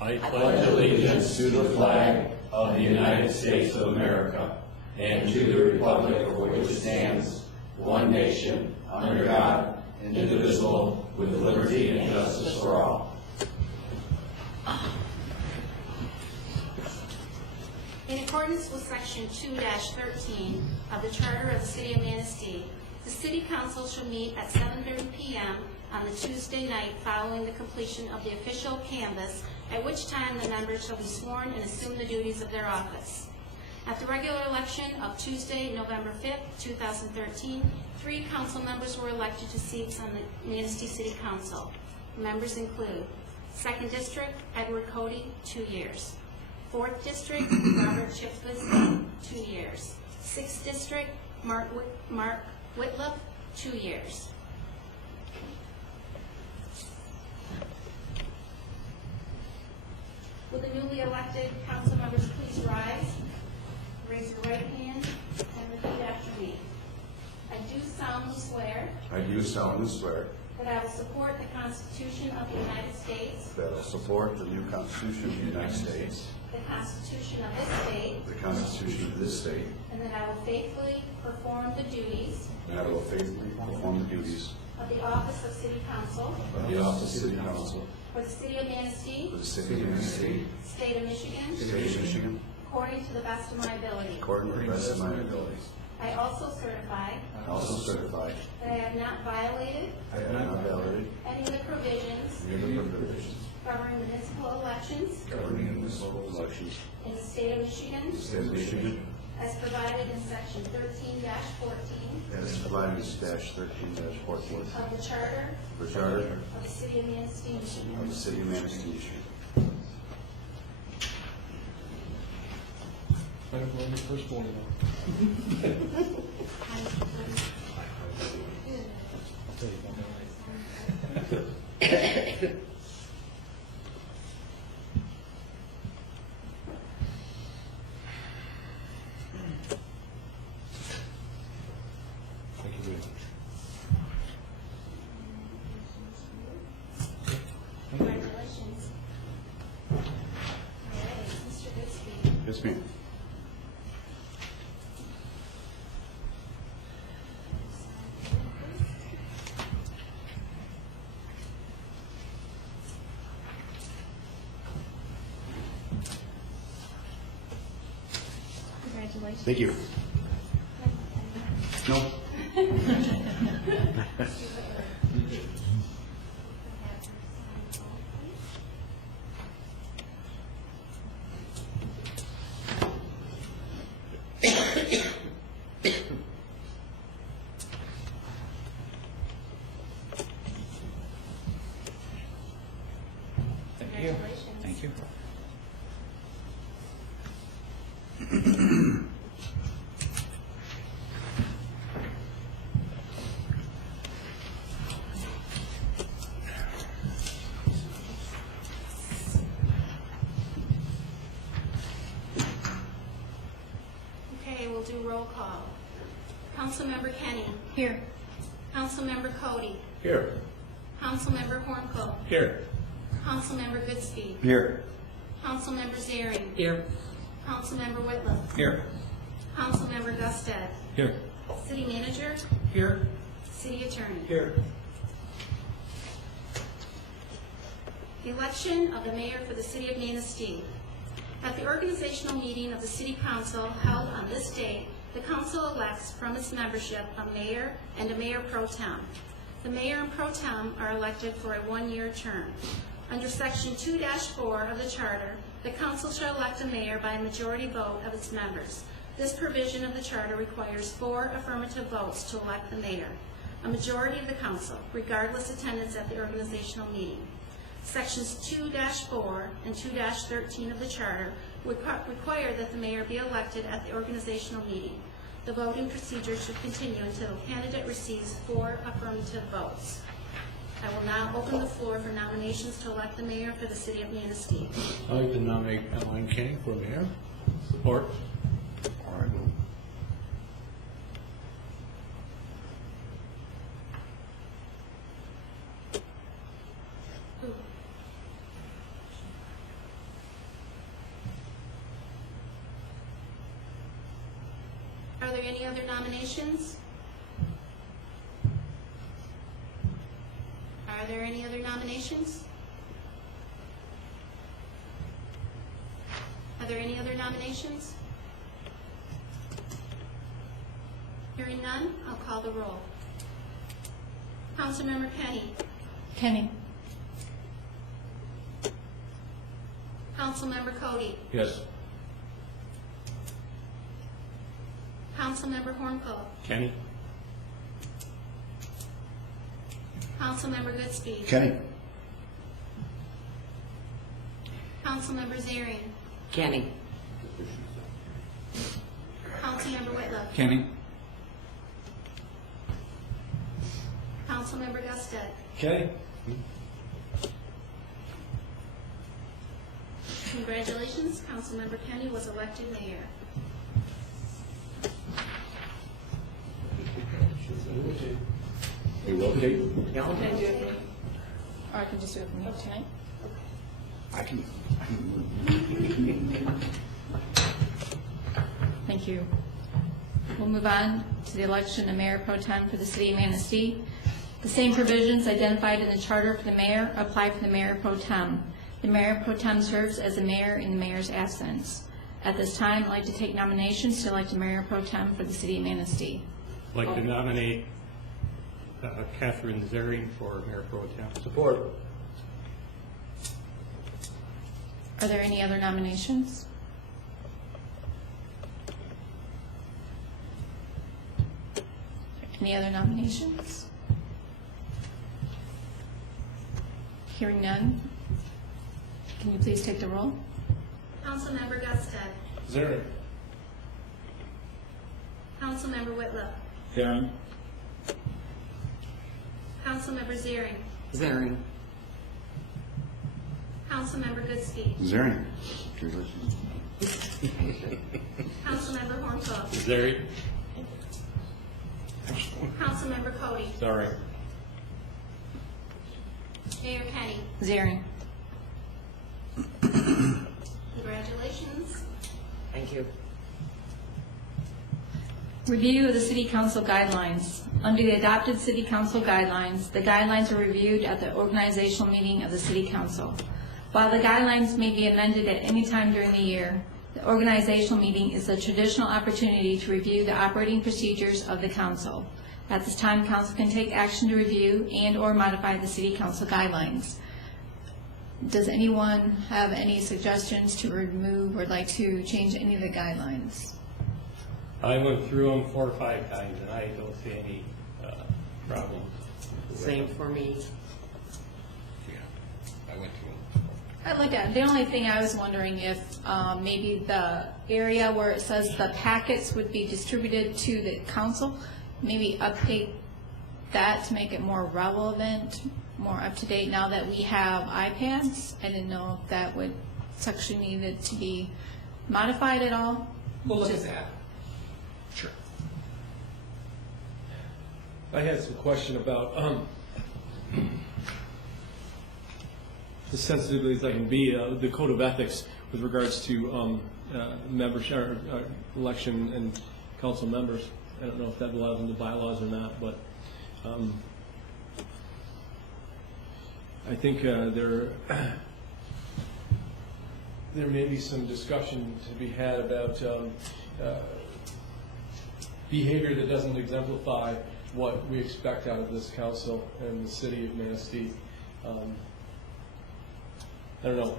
I pledge allegiance to the flag of the United States of America and to the republic for which it stands, one nation, under God, indivisible, with liberty and justice for all. In accordance with Section 2-13 of the Charter of the City of Manistee, the City Council shall meet at 7:30 p.m. on the Tuesday night following the completion of the official canvass, at which time the members shall be sworn and assume the duties of their office. At the regular election of Tuesday, November 5th, 2013, 3 council members were elected to seats on the Manistee City Council. The members include 2nd District, Edward Cody, 2 years. 4th District, Robert Chiplis, 2 years. 6th District, Mark Whitlock, 2 years. Will the newly elected council members please rise, raise your right hand, and repeat after me. I do solemnly swear I do solemnly swear that I will support the Constitution of the United States, that I will support the new Constitution of the United States, the Constitution of this state, the Constitution of this state, and that I will faithfully perform the duties and I will faithfully perform the duties of the office of City Council of the office of City Council for the City of Manistee, for the City of Manistee, State of Michigan, State of Michigan, according to the best of my ability. according to the best of my abilities. I also certify I also certify that I have not violated I have not violated any of the provisions any of the provisions governing municipal elections governing municipal elections in the State of Michigan, in the State of Michigan, as provided in Section 13-14 as provided in -13-14 of the Charter the Charter of the City of Manistee, Michigan. of the City of Manistee, Michigan. I don't know the first one. I'll tell you about that. Thank you very much. Congratulations. All right, Mr. Goodspeed. Yes, ma'am. Congratulations. Thank you. No. Congratulations. Thank you. Okay, we'll do roll call. Councilmember Kenny. Here. Councilmember Cody. Here. Councilmember Hornco. Here. Councilmember Goodspeed. Here. Councilmember Zaring. Here. Councilmember Whitlock. Here. Councilmember Gusted. Here. City Manager. Here. City Attorney. Here. Election of the Mayor for the City of Manistee. At the organizational meeting of the City Council held on this date, the Council elects from its membership a Mayor and a Mayor Pro Tem. The Mayor and Pro Tem are elected for a one-year term. Under Section 2-4 of the Charter, the Council shall elect a Mayor by a majority vote of its members. This provision of the Charter requires 4 affirmative votes to elect the Mayor, a majority of the Council, regardless attendance at the organizational meeting. Sections 2-4 and 2-13 of the Charter would require that the Mayor be elected at the organizational meeting. The voting procedure should continue until a candidate receives 4 affirmative votes. I will now open the floor for nominations to elect the Mayor for the City of Manistee. I'd like to nominate Adeline Kenny for mayor. Support. All right. any other nominations? Are there any other nominations? Are there any other nominations? Hearing none, I'll call the roll. Councilmember Kenny. Kenny. Councilmember Cody. Yes. Councilmember Hornfeld. Kenny? Councilmember Goodspeed. Kenny. Councilmember Zarian. Kenny. Councilmember Whitlock. Kenny. Councilmember Gusted. Kenny? Congratulations, Councilmember Kenny was elected mayor. You okay? Or I can just do it from here tonight. I can. Thank you. We'll move on to the election of Mayor Pro Tem for the City of Manistee. The same provisions identified in the charter for the mayor apply for the Mayor Pro Tem. The Mayor Pro Tem serves as the mayor in the mayor's absence. At this time, I'd like to take nominations to elect a Mayor Pro Tem for the City of Manistee. I'd like to nominate Catherine Zering for Mayor Pro Tem. Support. Are there any other nominations? Any other nominations? Hearing none, can you please take the roll? Councilmember Gusted. Zary? Councilmember Whitlock. Karen. Councilmember Zarian. Zering. Councilmember Goodspeed. Zarian. Councilmember Hornfeld. Zary? Councilmember Cody. Sorry. Mayor Kenny. Zering. Congratulations. Thank you. Review of the City Council Guidelines. Under the adopted City Council Guidelines, the guidelines are reviewed at the organizational meeting of the City Council. While the guidelines may be amended at any time during the year, the organizational meeting is a traditional opportunity to review the operating procedures of the council. At this time, council can take action to review and/or modify the City Council Guidelines. Does anyone have any suggestions to remove or like to change any of the guidelines? I went through them 4 or 5 times, and I don't see any problems. Same for me. Yeah, I went through them. I looked at it. The only thing I was wondering if maybe the area where it says the packets would be distributed to the council, maybe update that to make it more relevant, more up to date now that we have iPads. I didn't know if that would section needed to be modified at all. We'll look at that. Sure. I had some question about the sensitivities I can be, the code of ethics with regards to membership, or election and council members. I don't know if that allows in the bylaws or not, but I think there may be some discussion to be had about behavior that doesn't exemplify what we expect out of this council and the city of Manistee. I don't know,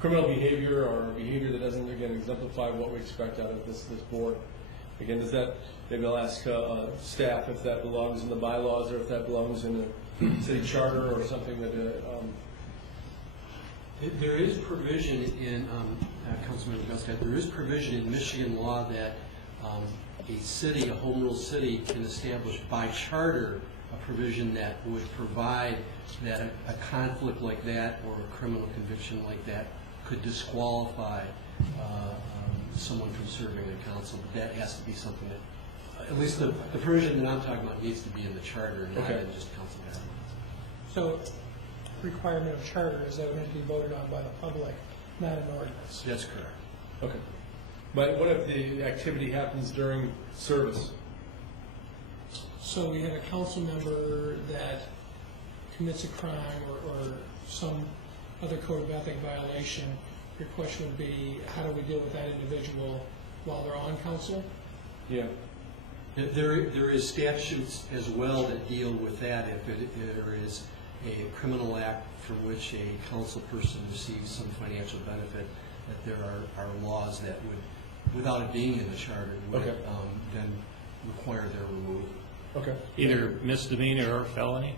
criminal behavior or behavior that doesn't, again, exemplify what we expect out of this board. Again, does that, maybe I'll ask staff if that belongs in the bylaws or if that belongs in the city charter or something that, There is provision in, Councilman Gustet, there is provision in Michigan law that a city, a home rule city, can establish by charter a provision that would provide that a conflict like that or a criminal conviction like that could disqualify someone from serving a council. But that has to be something that, at least the provision that I'm talking about needs to be in the charter, not Okay. in just council guidelines. So, requirement of charter is that it has to be voted on by the public, not an ordinance. That's correct. okay. But what if the activity happens during service? So we have a council member that commits a crime or some other code of ethic violation. Your question would be, how do we deal with that individual while they're on council? Yeah. There is statutes as well that deal with that if there is a criminal act from which a council person receives some financial benefit, that there are laws that would, without it being in the charter, would Okay. then require their removal. Okay. Either misdemeanor or felony?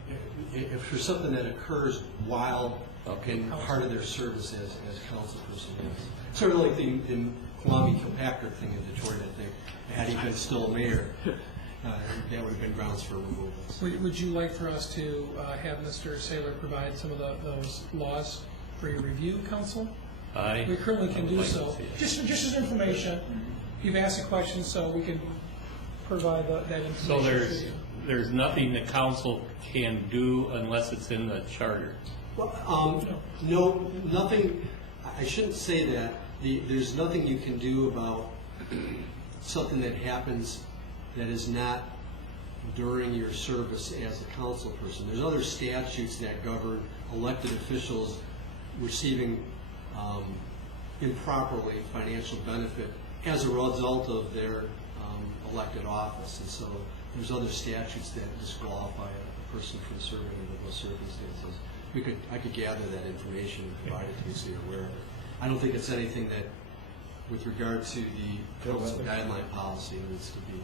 If there's something that occurs while in part of their service as council person, yes. Sort of like the Kwame Kilpatrick thing in Detroit, I think. Had he been still mayor, that would have been grounds for removal. Would you like for us to have Mr. Saylor provide some of those laws for your review, council? We currently can do so. Just as information. You've asked a question, so we can provide that information. So there's nothing the council can do unless it's in the charter? Well, no, nothing, I shouldn't say that. There's nothing you can do about something that happens that is not during your service as a council person. There's other statutes that govern elected officials receiving improperly financial benefit as a result of their elected office. And so there's other statutes that disqualify a person from serving under those circumstances. I could gather that information and provide it to you so you're aware of it. I don't think it's anything that, with regard to the council guideline policy, needs to be.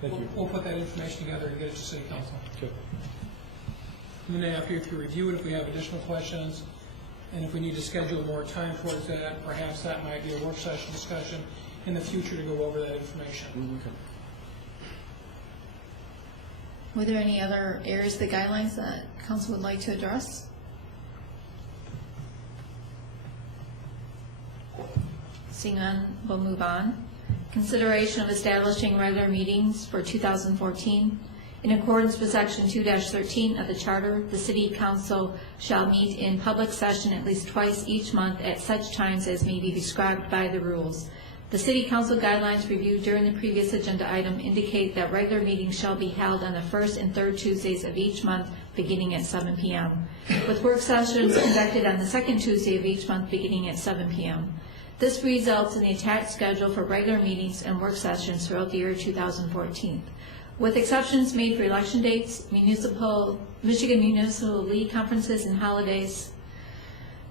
Thank you. We'll put that information together and get it to City Council. Okay. And then after you review it, if we have additional questions, and if we need to schedule more time towards that, perhaps that might be a work session discussion in the future to go over that information. Okay. Were there any other areas of the guidelines that council would like to address? Seeing none, we'll move on. Consideration of establishing regular meetings for 2014. In accordance with Section 2-13 of the Charter, the City Council shall meet in public session at least twice each month at such times as may be prescribed by the rules. The City Council guidelines reviewed during the previous agenda item indicate that regular meetings shall be held on the first and third Tuesdays of each month beginning at 7 p.m., with work sessions conducted on the second Tuesday of each month beginning at 7 p.m. This results in the attached schedule for regular meetings and work sessions throughout the year 2014. With exceptions made for election dates, Michigan Municipal League conferences, and holidays,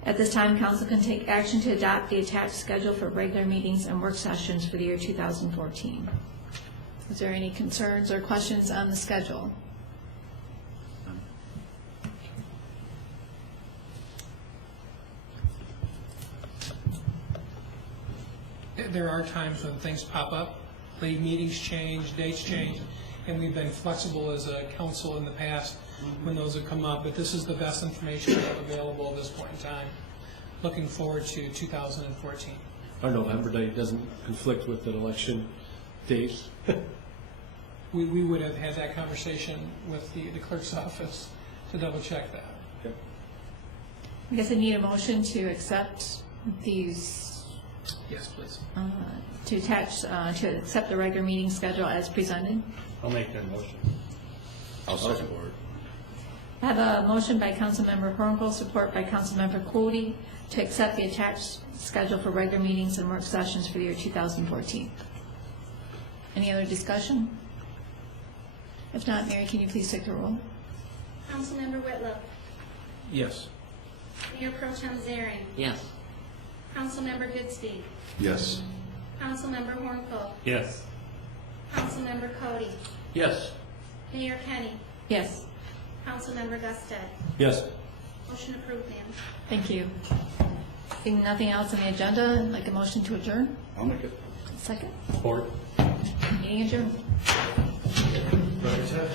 at this time, council can take action to adopt the attached schedule for regular meetings and work sessions for the year 2014. Is there any concerns or questions on the schedule? There are times when things pop up, the meetings change, dates change, and we've been flexible as a council in the past when those have come up, but this is the best information we have available at this point in time. Looking forward to 2014. Our November date doesn't conflict with an election date. We would have had that conversation with the clerk's office to double check that. Okay. I guess I need a motion to accept these, Yes, please. to accept the regular meeting schedule as presented. I'll make that motion. I'll second it. I have a motion by Councilmember Hornbull, support by Councilmember Cody, to accept the attached schedule for regular meetings and work sessions for the year 2014. Any other discussion? If not, Mary, can you please take the roll? Councilmember Whitlow. Yes. Mayor Pro Tem Zaring. Yes. Councilmember Goodspeed. Yes. Councilmember Hornful. Yes. Councilmember Cody. Yes. Mayor Kenny. Yes. Councilmember Gusted. Yes. Motion approved, ma'am. Thank you. Seeing nothing else on the agenda, I'd like a motion to adjourn. I'll make it. Second. Support. Meeting adjourned. Right.